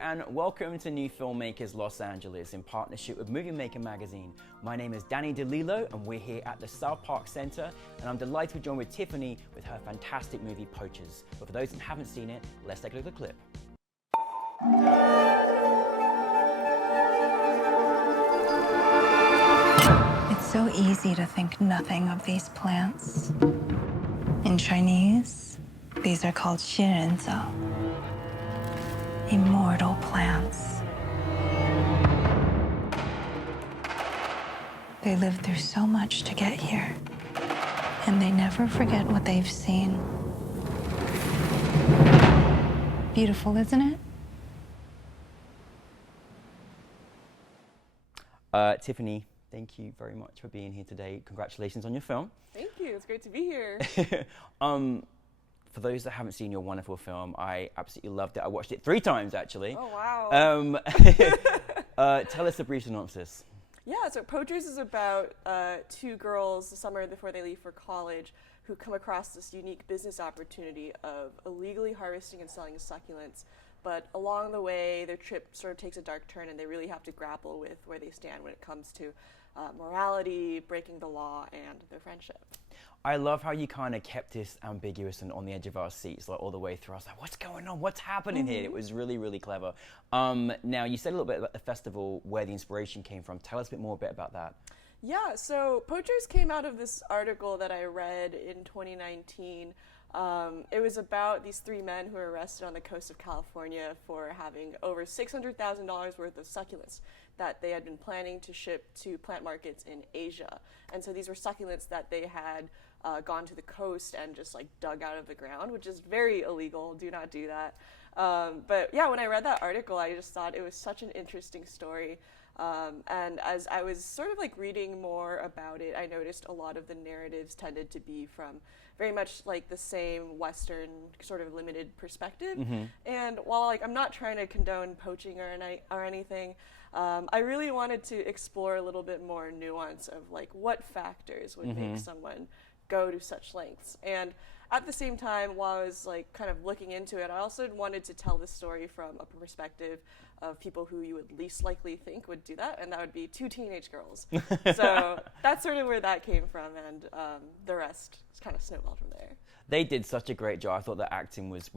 and welcome to New Filmmakers Los Angeles in partnership with Movie Maker magazine. My name is Danny DeLillo and we're here at the South Park Center, and I'm delighted to join with Tiffany with her fantastic movie Poachers. But for those that haven't seen it, let's take a look at the clip. It's so easy to think nothing of these plants. In Chinese, these are called 仙人掌. Immortal plants. They live through so much to get here, and they never forget what they've seen. Beautiful, isn't it? Tiffany, thank you very much for being here today. Congratulations on your film. Thank you. It's great to be here. For those that haven't seen your wonderful film, I absolutely loved it. I watched it 3 times, actually. Oh, wow. Tell us a brief synopsis. Yeah, so Poachers is about 2 girls the summer before they leave for college who come across this unique business opportunity of illegally harvesting and selling succulents. But along the way, their trip sort of takes a dark turn, and they really have to grapple with where they stand when it comes to morality, breaking the law, and their friendship. I love how you kind of kept this ambiguous and on the edge of our seats, like all the way through. I was like, what's going on? What's happening here? It was really, really clever. Now, you said a little bit about the festival, where the inspiration came from. Tell us a bit more about that. Yeah, so Poachers came out of this article that I read in 2019. It was about these 3 men who were arrested on the coast of California for having over $600,000 worth of succulents that they had been planning to ship to plant markets in Asia. And so these were succulents that they had gone to the coast and just like dug out of the ground, which is very illegal. Do not do that. But yeah, when I read that article, I just thought it was such an interesting story. And as I was sort of like reading more about it, I noticed a lot of the narratives tended to be from very much like the same Western sort of limited perspective. And while like I'm not trying to condone poaching or anything, I really wanted to explore a little bit more nuance of like what factors would make someone go to such lengths. And at the same time, while I was like kind of looking into it, I also wanted to tell this story from a perspective of people who you would least likely think would do that, and that would be 2 teenage girls. So that's sort of where that came from, and the rest kind of snowballed from there. They did such a great job. I thought the acting was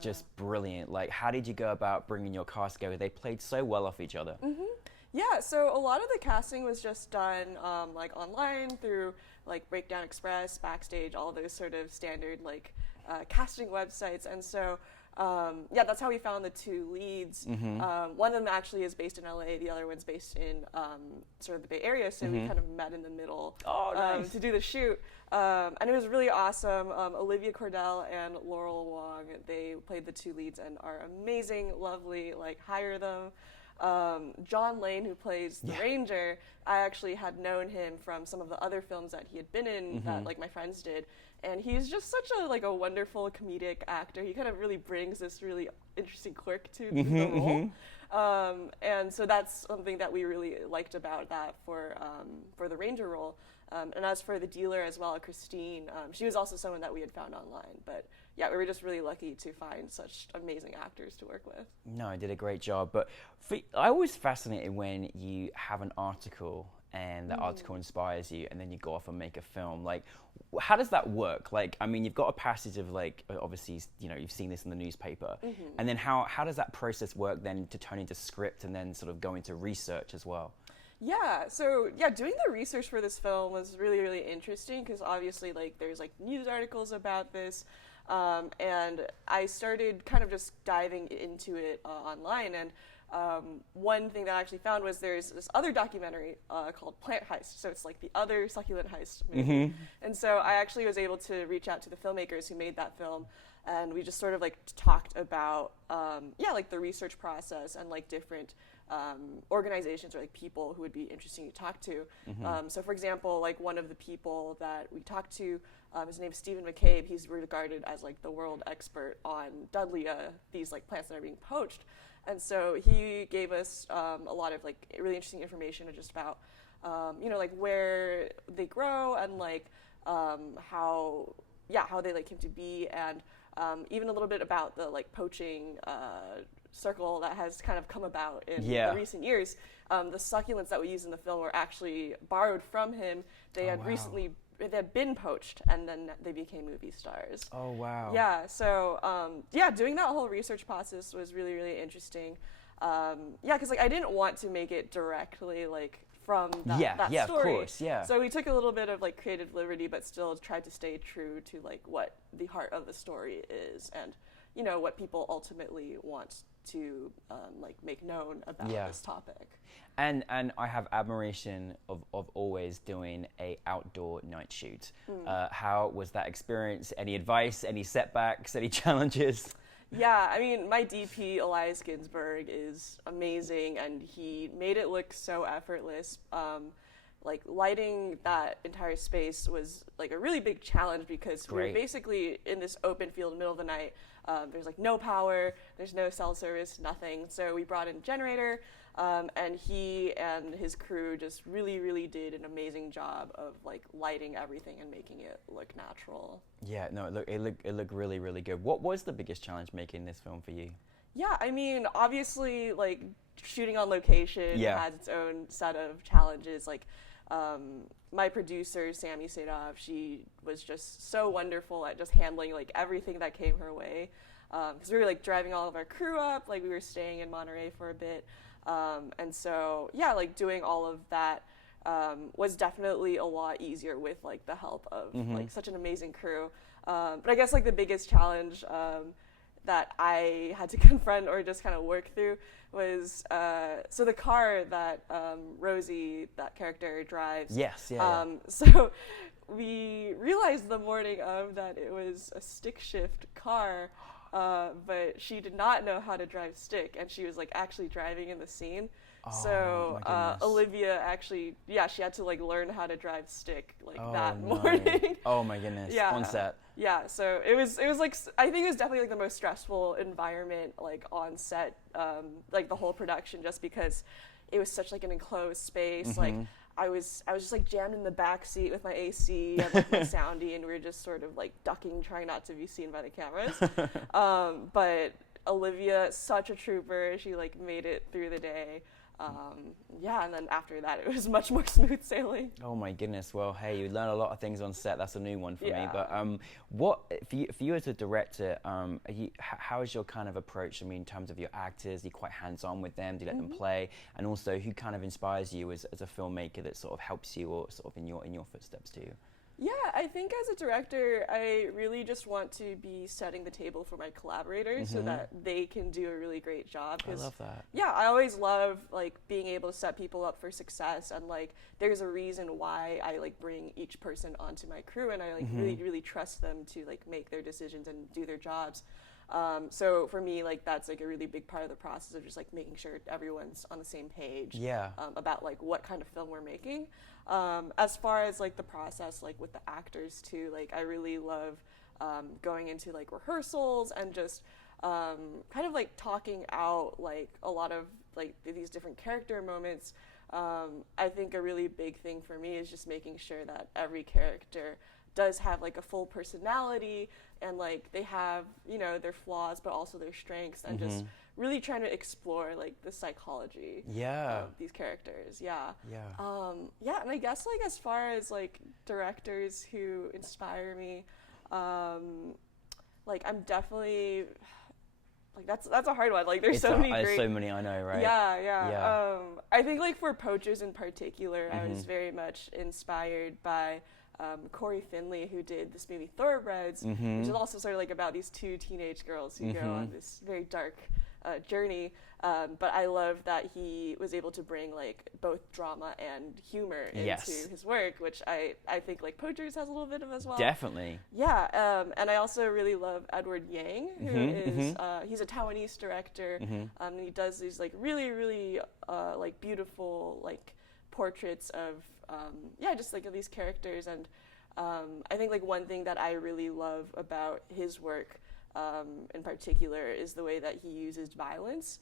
just brilliant. Like, how did you go about bringing your cast together? They played so well off each other. Yeah, so a lot of the casting was just done like online through like Breakdown Express, Backstage, all those sort of standard like casting websites. And so yeah, that's how we found the 2 leads. One of them actually is based in LA, the other one's based in sort of the Bay Area, so we kind of met in the middle to do the shoot. And it was really awesome. Olivia Cordell and Laurel Wong, they played the 2 leads and are amazing, lovely, like hire them. John Lane, who plays the Ranger, I actually had known him from some of the other films that he had been in that like my friends did, and he's just such a wonderful comedic actor. He kind of really brings this really interesting quirk to the role, and so that's something that we really liked about that for the Ranger role. And as for the dealer as well, Christine, she was also someone that we had found online. But yeah, we were just really lucky to find such amazing actors to work with. No, I did a great job. But I always fascinated when you have an article and that article inspires you, and then you go off and make a film. Like, how does that work? Like, I mean, you've got a passage of like, obviously, you know, you've seen this in the newspaper, and then how does that process work then to turn into script and then sort of go into research as well? Yeah, so yeah, doing the research for this film was really, really interesting because obviously like there's like news articles about this, and I started kind of just diving into it online, and one thing that I actually found was there's this other documentary called Plant Heist, so it's like the other succulent heist movie. And so I actually was able to reach out to the filmmakers who made that film, and we just sort of like talked about yeah, like the research process and like different organizations or like people who would be interesting to talk to. So for example, like one of the people that we talked to, his name is Stephen McCabe. He's regarded as like the world expert on Dudleya, these like plants that are being poached. And so he gave us a lot of like really interesting information just about you know, like where they grow and like how they like came to be, and even a little bit about the like poaching circle that has kind of come about in Yeah. the recent years. The succulents that we use in the film were actually borrowed from him. They had recently they had been poached, and then they became movie stars. Oh wow. Yeah, so doing that whole research process was really, really interesting. Because like I didn't want to make it directly like from that story. Of course, yeah. So we took a little bit of like creative liberty, but still tried to stay true to like what the heart of the story is, and you know what people ultimately want to like make known about this topic. And I have admiration of always doing a outdoor night shoot. How was that experience? Any advice? Any setbacks? Any challenges? Yeah, I mean, my DP, Elias Ginsberg, is amazing, and he made it look so effortless. Like, lighting that entire space was, like, a really big challenge because we were basically in this open field in the middle of the night. There's, like, no power, there's no cell service, nothing. So we brought in a generator, and he and his crew just really, really did an amazing job of, like, lighting everything and making it look natural. Yeah, no, it looked really, really good. What was the biggest challenge making this film for you? Yeah, I mean, obviously, like, shooting on location has its own set of challenges. Like, my producer, Sammy Sadov, she was just so wonderful at just handling, like, everything that came her way. Because we were, like, driving all of our crew up, like, we were staying in Monterey for a bit. And so, yeah, like, doing all of that was definitely a lot easier with, like, the help of, like, such an amazing crew. But I guess, like, the biggest challenge that I had to confront or just kind of work through was, so the car that Rosie, that character, drives. So we realized the morning of that it was a stick shift car, but she did not know how to drive stick, and she was like actually driving in the scene. So Olivia actually, she had to like learn how to drive stick like that morning. Oh my goodness! On set. Yeah, so it was like, I think it was definitely like the most stressful environment like on set, like the whole production, just because it was such like an enclosed space. Like I was just like jammed in the back seat with my AC and like my soundy, and we were just sort of like ducking, trying not to be seen by the cameras. But Olivia, such a trooper, she like made it through the day. And then after that it was much more smooth sailing. Oh my goodness. Well, hey, you learn a lot of things on set. That's a new one for me. But what for you as a director, how is your kind of approach? I mean, in terms of your actors, are you quite hands-on with them? Do you let them play? And also, who kind of inspires you as a filmmaker that sort of helps you or sort of in your footsteps too? Yeah, I think as a director, I really just want to be setting the table for my collaborators so that they can do a really great job. I love that. Yeah, I always love like being able to set people up for success, and like there's a reason why I like bring each person onto my crew, and I like really, really trust them to like make their decisions and do their jobs. So for me, like that's like a really big part of the process of just like making sure everyone's on the same page about like what kind of film we're making. As far as like the process, like with the actors too, like I really love going into like rehearsals and just kind of like talking out like a lot of like these different character moments. I think a really big thing for me is just making sure that every character does have like a full personality, and like they have, you know, their flaws but also their strengths, and just really trying to explore like the psychology of these characters. And I guess like as far as like directors who inspire me, like I'm definitely like that's a hard one. Like there's so many great, so many, I know, right? I think like for Poachers in particular, I was very much inspired by Corey Finley, who did this movie Thoroughbreds, which is also sort of like about these two teenage girls who go on this very dark journey. But I love that he was able to bring like both drama and humor into his work, which I think like Poachers has a little bit of as well. Definitely. Yeah, and I also really love Edward Yang, who is he's a Taiwanese director, and he does these like really, really like beautiful like portraits of just like these characters. And I think like one thing that I really love about his work in particular is the way that he uses violence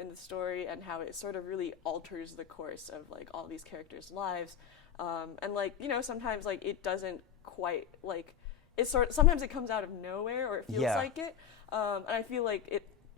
in the story, and how it sort of really alters the course of like all these characters' lives. And like, you know, sometimes like it doesn't quite like sometimes it comes out of nowhere, or it feels like it. And I feel like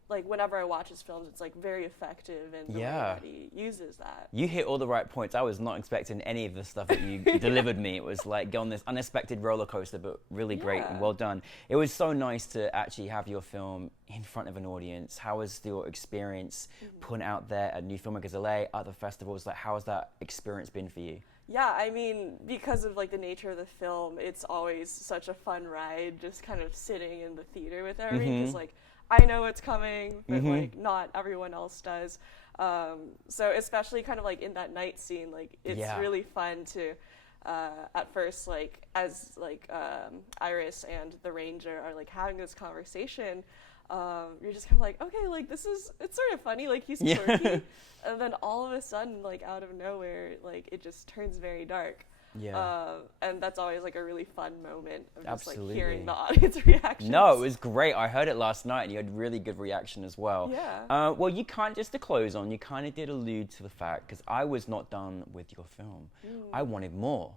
like whenever I watch his films, it's like very effective, and the way that he uses that. You hit all the right points. I was not expecting any of the stuff that you delivered me. It was like go on this unexpected roller coaster, but really great and well done. It was so nice to actually have your film in front of an audience. How was your experience putting out there at New Filmmakers LA, other festivals? Like, how has that experience been for you? Yeah, I mean, because of like the nature of the film, it's always such a fun ride, just kind of sitting in the theater with everybody, because like I know it's coming, but like not everyone else does. So especially kind of like in that night scene, like it's really fun to, at first, like as like Iris and the Ranger are like having this conversation, you're just kind of like, okay, like it's sort of funny, like he's quirky, and then all of a sudden, like out of nowhere, like it just turns very dark. And that's always like a really fun moment of just like hearing the audience reaction. No, it was great. I heard it last night and you had really good reaction as well. Well, you can't, just to close on, you kind of did allude to the fact, because I was not done with your film. I wanted more.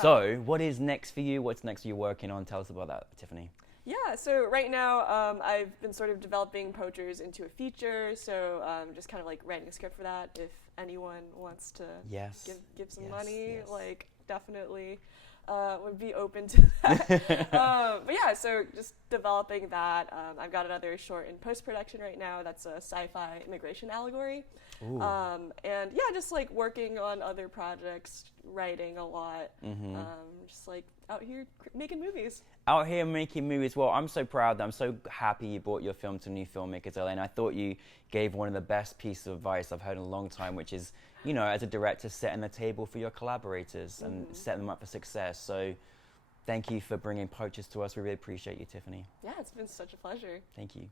So what is next for you? What's next you're working on? Tell us about that, Tiffany. Yeah, so right now I've been sort of developing Poachers into a feature, so just kind of like writing a script for that. If anyone wants to give some money, like definitely would be open to that. But yeah, so just developing that. I've got another short in post-production right now that's a sci-fi immigration allegory. And yeah, just like working on other projects, writing a lot, just like out here making movies. Out here making movies. Well, I'm so proud. I'm so happy you brought your film to New Filmmakers LA, and I thought you gave one of the best pieces of advice I've heard in a long time, which is, you know, as a director, setting the table for your collaborators and setting them up for success. So thank you for bringing Poachers to us. We really appreciate you, Tiffany. Yeah, it's been such a pleasure. Thank you.